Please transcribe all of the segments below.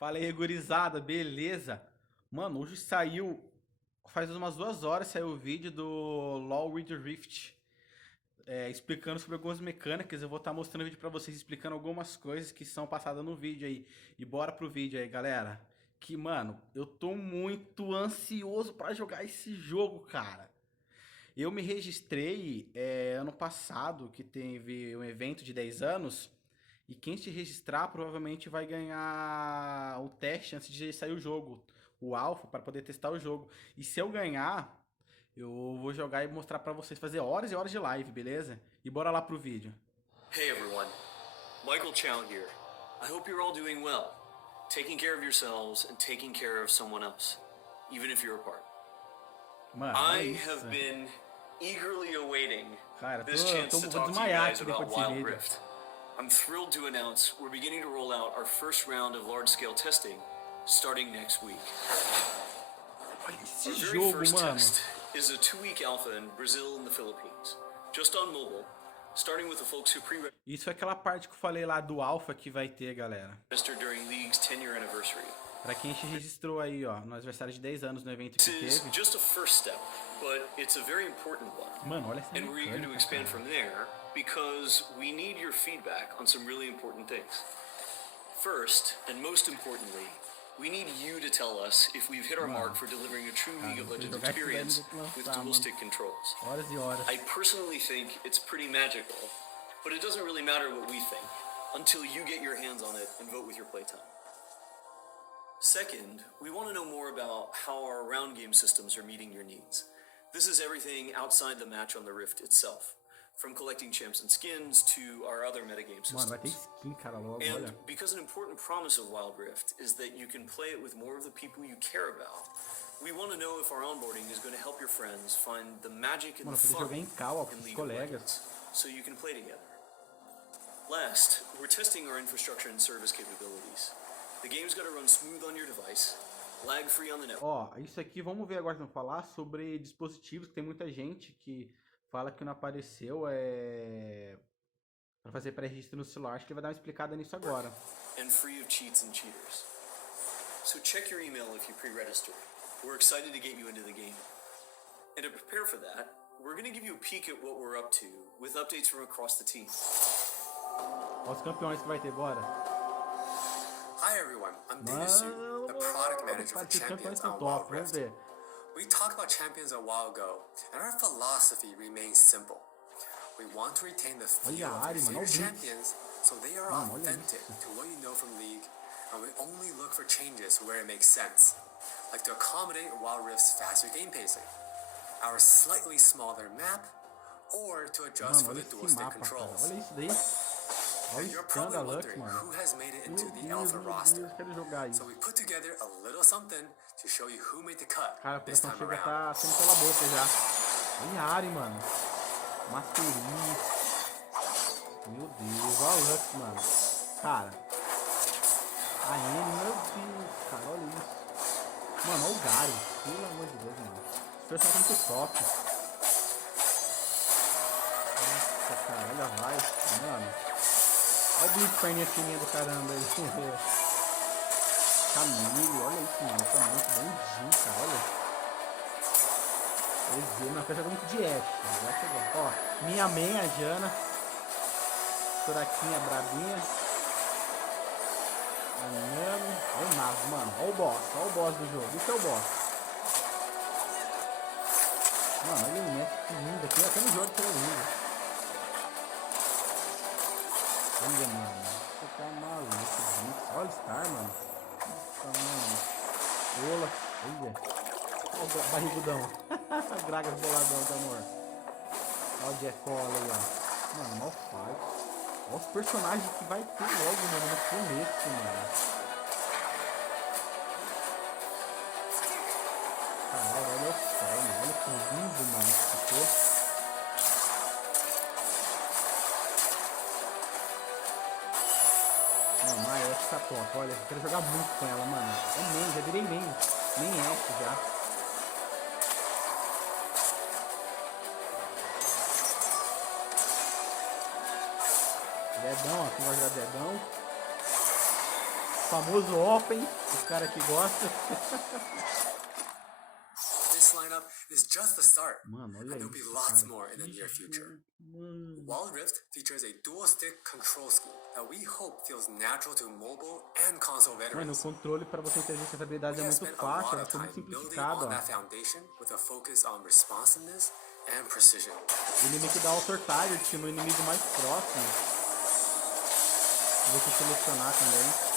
Fala aí, gurizada, beleza? Mano, hoje saiu, faz umas 2 horas saiu o vídeo do LoL With Rift, explicando sobre algumas mecânicas. Eu vou estar mostrando o vídeo pra vocês, explicando algumas coisas que são passadas no vídeo aí. E bora pro vídeo aí, galera. Que, mano, eu tô muito ansioso pra jogar esse jogo, cara. Eu me registrei ano passado, que teve um evento de 10 anos, e quem se registrar provavelmente vai ganhar o teste antes de sair o jogo, o alpha, para poder testar o jogo. E se eu ganhar, eu vou jogar e mostrar pra vocês, fazer horas e horas de live, beleza? E bora lá pro vídeo. Hey everyone, Michael Chow here. I hope you're all doing well, taking care of yourselves and taking care of someone else, even if you're apart. Mano, I have been eagerly awaiting cara, this chance to vou talk to you desmaiar guys aqui depois about desse Wild vídeo. Rift. I'm thrilled to announce we're beginning to roll out our first round of large-scale testing starting next week. Olha esse Our very jogo, first mano. test is a 2-week alpha in Brazil and the Philippines, just on mobile, starting with the folks who Isso é aquela parte que eu falei lá do alpha que vai ter, galera. registered during League's 10-year anniversary. Pra quem se registrou aí, ó, no aniversário de 10 anos no evento que This is teve. just a first step, but it's a very important one. Mano, olha essa And we're eager to mecânica, expand cara. from there because we need your feedback on some really important things. First, and most importantly, we need you to tell us if we've hit our mark for delivering a true League of Legends experience with dual-stick controls. Horas e horas. I personally think it's pretty magical, but it doesn't really matter what we think until you get your hands on it and vote with your playtime. Second, we want to know more about how our round game systems are meeting your needs. This is everything outside the match on the Rift itself, from collecting champs and skins to our other metagame Mano, vai ter systems. skin, cara, logo, And olha. because an important promise of Wild Rift is that you can play it with more of the people you care about, we want to know if our onboarding is going to help your friends find the magic and Mano, the poder fun jogar em call com in os League of colegas. Legends, so you can play together. Last, we're testing our infrastructure and service capabilities. The game's got to run smooth on your device, lag-free on the network. Ó, isso aqui, vamos ver agora, vamos falar sobre dispositivos, que tem muita gente que fala que não apareceu, pra fazer pré-registro no celular. Acho que ele vai dar uma explicada nisso agora. And free of cheats and cheaters. So check your email if you pre-registered. We're excited to get you into the game. And to prepare for that, we're going to give you a peek at what we're up to with updates from across the team. Ó os campeões que vai ter, bora. Hi everyone, I'm Denisu, the product manager for Parece que os campeões Champions são on top, Wild vamos Rift. ver. We talked about Champions a while ago, and our philosophy remains simple. We want to retain the feel Olha a of área, your mano, olha o favorite blitz. champions, so they are Mano, olha authentic isso. to what you know from League, and we only look for changes where it makes sense, like to accommodate Wild Rift's faster game pacing, our slightly smaller map, or to adjust Mano, olha for the esse dual-stick mapa, cara. controls. Olha isso daí. Olha You're o probably Scandalux, wondering mano. who has made it into Meu the Deus, alpha meu roster. Deus, quero jogar So isso. we put together a little something to show you who made the cut Cara, a this pressão time chega a around. tá saindo pela boca já. Olha a área, mano. Mastery. Meu Deus, olha o Lux, mano. Cara. A N, meu Deus, cara, olha isso. Mano, olha o Gary. Pelo amor de Deus, mano. Esse personagem é muito top. Nossa, cara, olha vai. Mano. Olha o Blitz, perninha fininha do caramba aí. Camille, olha isso, mano. Tá muito bonzinho, cara, olha. Não, quer jogar muito de F. Já chegou. Ó, minha main, a Jana. Soraquinha brabinha. A Nami. Olha o Naso, mano. Olha o boss do jogo. Isso é o boss. Mano, olha o Neto, que lindo aqui. Até no jogo que é lindo. Olha, mano. Você tá maluco, gente. Olha o Star, mano. Nossa, mano. Ola. Olha. Olha o barrigudão. Gragas boladão, tá, amor? Olha o Jack Cola aí, ó. Mano, mal faz. Olha os personagens que vai ter logo, mano, no começo, mano. Caralho, olha o céu, mano. Olha que lindo, mano, que ficou. Mano, a F tá top. Olha, eu quero jogar muito com ela, mano. É main, já virei main. Nem F já. Dedão, ó, quem vai jogar dedão. Famoso Open, o cara que gosta. This lineup is just the start, Mano, olha and there'll be isso, lots cara. more in the near future. Mano. Wild Rift features a dual-stick control scheme that we hope feels natural to mobile and console Mano, o veterans. controle para você interagir com as habilidades We é have muito spent a fácil, lot ela of ficou muito time building simplificada, on ó. that foundation with a focus on responsiveness and precision. O inimigo dá auto target no inimigo mais próximo. Você selecionar também.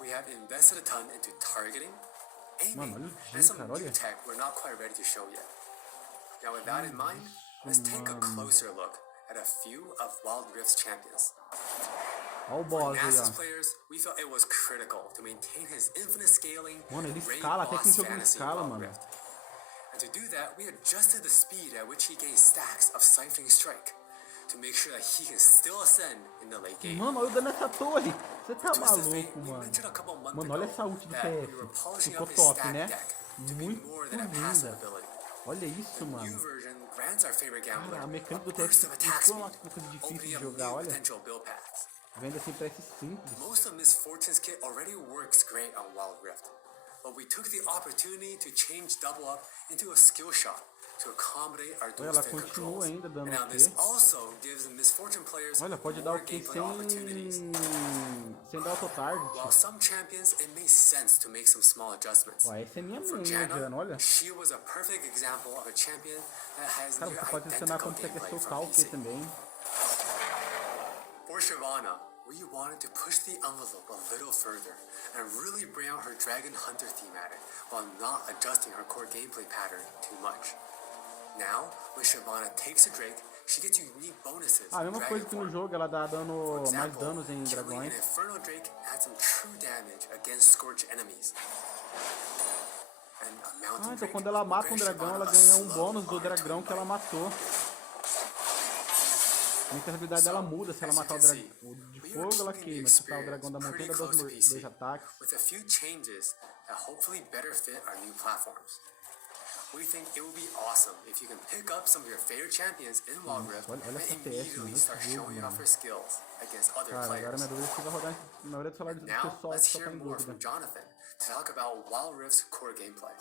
We have invested a ton into targeting, Mano, aiming, olha o and Jin, some cara, new olha. tech we're not quite ready to show yet. Now with that in mind, let's take a closer look at a few of Wild Rift's champions. Olha o For boss aí, Nasus ó. players, we felt it was critical to maintain his infinite scaling Mano, ele raid escala, até que boss em jogo ele fantasy in escala, Wild mano. Rift. And to do that, we adjusted the speed at which he gains stacks of Siphoning Strike to make sure that he can still ascend in the late game. Mano, olha o dano nessa torre. Você tá Twisted Fate, maluco, we mano. mentioned a couple months Mano, olha ago essa ult do that TF. we were polishing Ficou up his top, stack né? deck to be Muito more than a passive linda. ability. Olha isso, The new mano. version grants our favorite gambler Cara, a a mecânica do burst TF of attack ficou uma speed, coisa difícil opening de up jogar, new olha. potential build paths. Vendo assim parece simples. Most of Misfortune's kit already works great on Wild Rift, but we took the opportunity to change Double Up into a skill shot to accommodate our Olha, ela dual-stick continua controls. ainda dando And now o this Q. also gives the Misfortune players Olha, pode dar more o Q gameplay opportunities. sem dar auto-target. While some champions, it made sense to make some small adjustments. Ó, essa é minha For main, Janna, Diana, olha. she was a perfect example of a champion that has Cara, near você pode adicionar identical quando você quer gameplay soltar from o Q PC. também. For Shyvana, we wanted to push the envelope a little further and really bring out her Dragon Hunter thematic while not adjusting her core gameplay pattern too much. Now, when Shyvana takes a Drake, she gets unique bonuses. A mesma in coisa que no Dragon jogo, ela dá form. dano, For mais example, danos em killing dragões. an Inferno Drake adds some true damage against Scorch enemies. And a Mountain Ah, então Drake quando ela will mata um grant dragão, Shyvana ela a ganha um slow bônus do on-turn dragão que ela bite. matou. Meio que a habilidade dela muda, se ela matar o dragão de fogo, ela queima. Se matar o dragão da montanha, dá dois ataques. With a few changes that hopefully better fit our new platforms. We think it would be awesome if you can pick up some of your favorite champions in Wild Rift olha and essa TS, immediately mano, start esse jogo, showing off mano. your skills against other Cara, agora players. minha dúvida é se vai rodar na maioria dos salários do Now, pessoal let's que só hear tá em more dúvida. from Jonathan to talk about Wild Rift's core gameplay.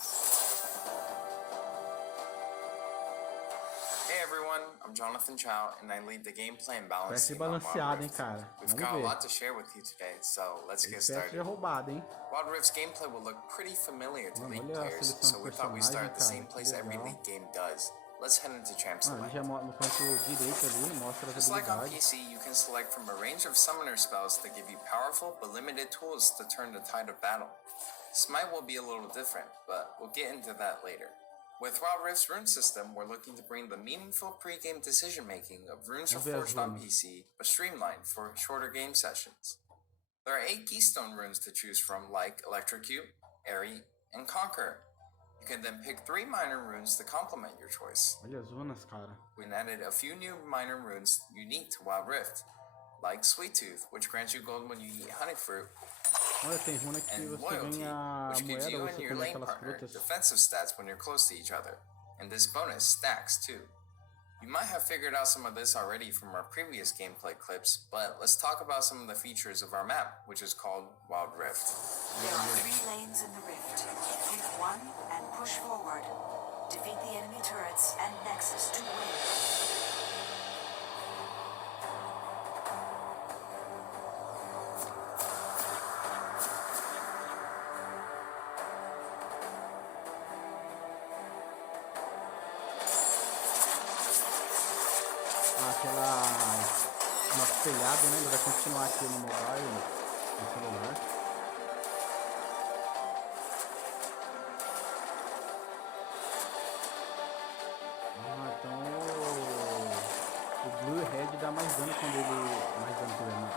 Hey everyone, I'm Jonathan Chow and I lead the gameplay and balance Parece team on Wild balanceado, hein, Rift. cara. We've Vamos got a ver. lot to share with you today, so let's get Esse teste started. é roubado, hein? Wild Rift's gameplay will look pretty familiar to Mano, league olha a players, seleção so de we thought we'd personagem, start at the same cara. place Que every legal. league game does. Let's head into Champs Mano, ele Away. já no canto direito ali, mostra as Just like on habilidades. PC, you can select from a range of summoner spells that give you powerful but limited tools to turn the tide of battle. Smite will be a little different, but we'll get into that later. With Wild Rift's rune system, we're looking to bring the meaningful pre-game decision-making of runes Vamos ver as reforged on runas. PC, but streamlined for shorter game sessions. There are 8 keystone runes to choose from, like Electrocute, Airy, and Conquer. You can then pick 3 minor runes to complement your choice. Olha as runas, cara. We added a few new minor runes unique to Wild Rift, like Sweet Tooth, which grants you gold when you eat honey fruit, Olha, tem runa que and você Loyalty, ganha which gives moeda you ou and você your come lane aquelas partner frutas. defensive stats when you're close to each other, and this bonus stacks too. You might have figured out some of this already from our previous gameplay clips, but let's talk about some of the features of our map, which is called Wild Rift. There are 3 lanes in the rift. Pick one and push forward. Defeat the enemy turrets and Nexus to win. Aquela nosso telhado, né? Ele vai continuar aqui no mobile, no celular. Ah, então o Blue Red dá mais dano quando ele. Mais dano que ele dá.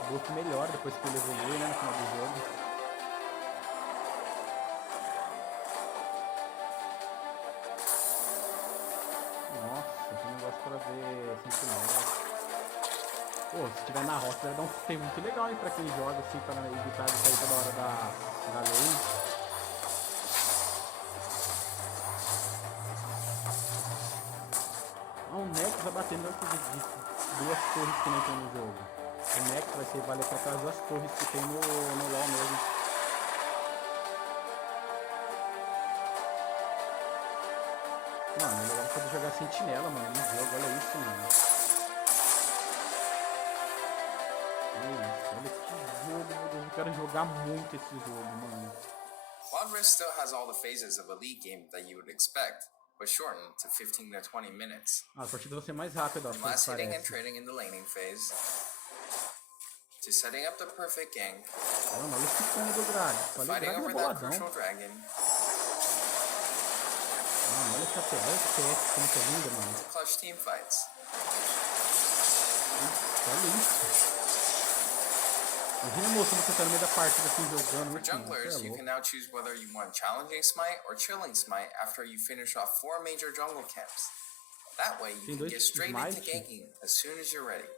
O buff melhora depois que ele evolui, né? No final do jogo. Nossa, tem um negócio pra ver sentinela. Pô, se tiver na roça, vai dar um tempo muito legal, hein, pra quem joga assim, pra evitar de sair toda hora da lane. Ah, um Nexus vai batendo dentro de 2 torres que nem tem no jogo. O Max vai ser valer pra aquelas duas torres que tem no LoL mesmo. Mano, é legal poder jogar sentinela, mano, no jogo, olha isso, mano. Olha que jogo, meu Deus, eu quero jogar muito esse jogo, mano. Wild Rift still has all the phases of a league game that you would expect, but shortened to 15 to 20 minutes. As partidas vão ser mais rápidas, From last hitting and trading in the laning phase, to setting up the perfect gank, Mano, olha esse fundo do Drag. Olha o fighting Drag é over that boladão. crucial dragon, Mano, olha essa TF, como que é linda, mano. to clutch team fights. Olha isso. Imagina mostrando você tá no meio da partida assim jogando. For junglers, you can now choose whether you want challenging smite or chilling smite after you finish off 4 major jungle camps. That way, you can get straight into ganking as soon as you're ready.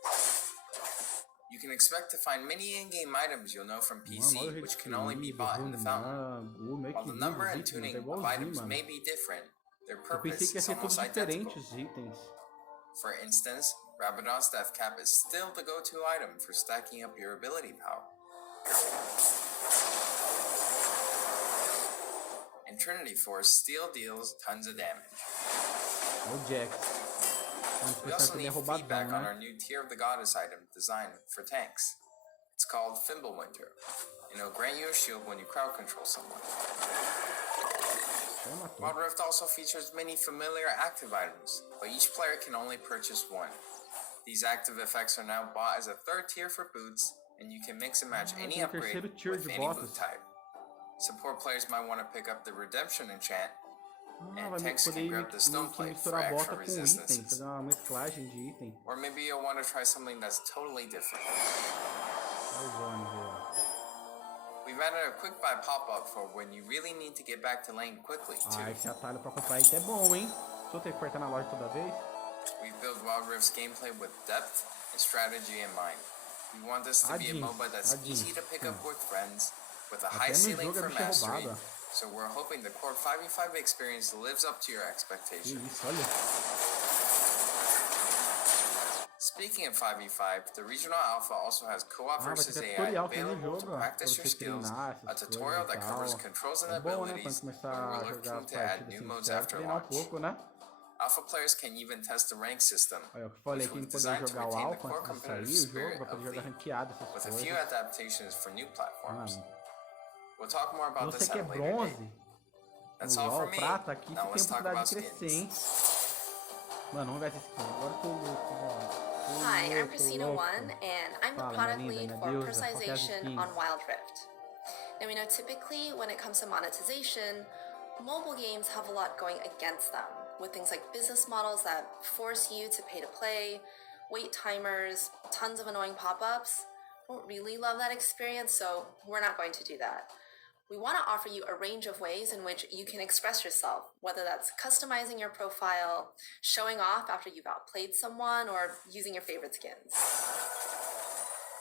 You can expect to find many in-game items you'll know from PC, which can only be bought in the fountain. While the number and tuning of items may be different, their purpose is almost identical. For instance, Rabadon's Death Cap is still the go-to item for stacking up your ability power. And Trinity Force still deals tons of damage. We also need feedback on our new Tear of the Goddess item designed for tanks. It's called Fimbulwinter, and it'll grant you a shield when you crowd control someone. Wild Rift also features many familiar active items, but each player can only purchase one. These active effects are now bought as a third tier for boots, and you can mix and match any upgrade with any boot type. Support players might want to pick up the Redemption enchant, and tanks can grab the Stoneplate for extra resistances. Or maybe you'll want to try something that's totally different. We've added a quick buy pop-up for when you really need to get back to lane quickly, too. Esse atalho pra comprar item é bom, hein? Se eu ter que apertar na loja toda vez. We've built Wild Rift's gameplay with depth and strategy in mind. We want this to be a MOBA that's easy to pick up with friends, with a high ceiling for mastery, so we're hoping the core 5v5 experience lives up to your expectations. Speaking of 5v5, the regional alpha also has co-op versus AI available to practice your skills, a tutorial that covers controls and abilities, and we're looking to add new modes after launch. Alpha players can even test the rank system, which we've designed to retain the core competitive spirit of League, with a few adaptations for new platforms. We'll talk more about this at a later date. That's all for me. Now let's talk about skins. Mano, vamos ver essa skin. Agora eu tô louco, mano. Hi, I'm Christina1, and I'm the product lead for personalization on Wild Rift. Now we know typically when it comes to monetization, mobile games have a lot going against them, with things like business models that force you to pay to play, wait timers, tons of annoying pop-ups. I don't really love that experience, so we're not going to do that. We want to offer you a range of ways in which you can express yourself, whether that's customizing your profile, showing off after you've outplayed someone, or using your favorite skins.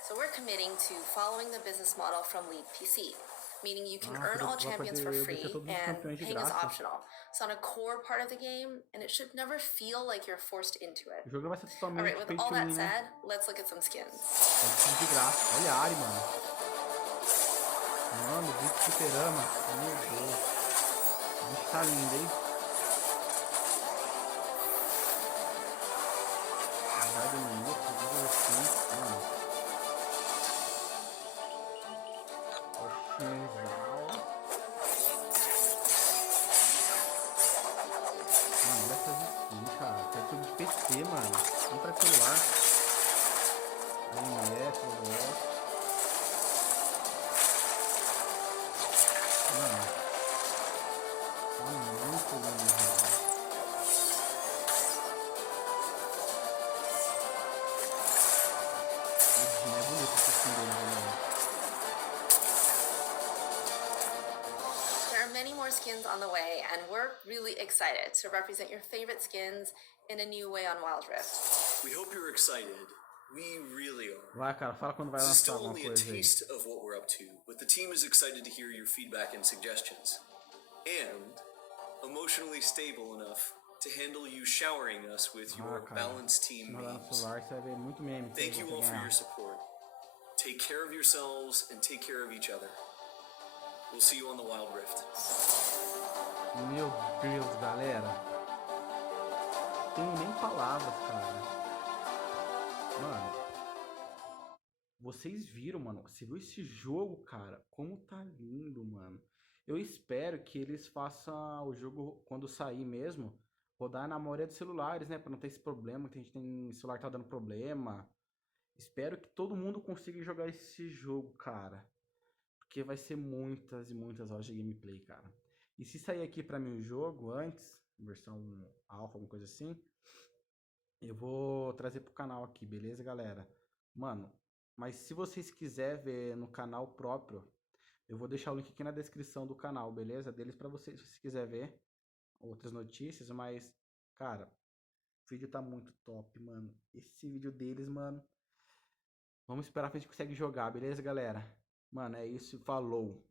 So we're committing to following the business model from League PC, meaning you can earn all champions for free and paying is optional. It's not a core part of the game, and it should never feel like you're forced into it. Alright, with all that said, let's look at some skins. Olha a Ari, mano. Mano, bicho de fliperama. Meu Deus. O bicho tá lindo, hein? Vai do minuto, tudo assim. Mano. Oxi, mano, olha essas skins, cara. Tá tudo de PC, mano. Não pra celular. MS, OS. Mano, tá muito lindo, velho. É bonito esse skin dele, velho. There are many more skins on the way, and we're really excited to represent your favorite skins in a new way on Wild Rift. We hope you're excited. We really are. Vai, cara, fala quando vai This is lançar still alguma only a coisa aí. taste of what we're up to, but the team is excited to hear your feedback and suggestions. And emotionally stable enough to handle you showering us with your balanced team memes. Thank you all for your support. Take care of yourselves and take care of each other. We'll see you on the Wild Rift. Meu Deus, galera. Não tenho nem palavras, cara. Mano. Vocês viram, mano? Você viu esse jogo, cara? Como tá lindo, mano. Eu espero que eles façam o jogo, quando sair mesmo, rodar na maioria dos celulares, né? Pra não ter esse problema, que a gente tem celular que tá dando problema. Espero que todo mundo consiga jogar esse jogo, cara. Porque vai ser muitas e muitas horas de gameplay, cara. E se sair aqui pra mim o jogo antes, versão alpha, alguma coisa assim, eu vou trazer pro canal aqui, beleza, galera? Mano, mas se vocês quiserem ver no canal próprio, eu vou deixar o link aqui na descrição do canal, beleza? Deles pra vocês, se vocês quiserem ver outras notícias, mas, cara, o vídeo tá muito top, mano. Esse vídeo deles, mano. Vamos esperar que a gente consegue jogar, beleza, galera? Mano, é isso. Falou.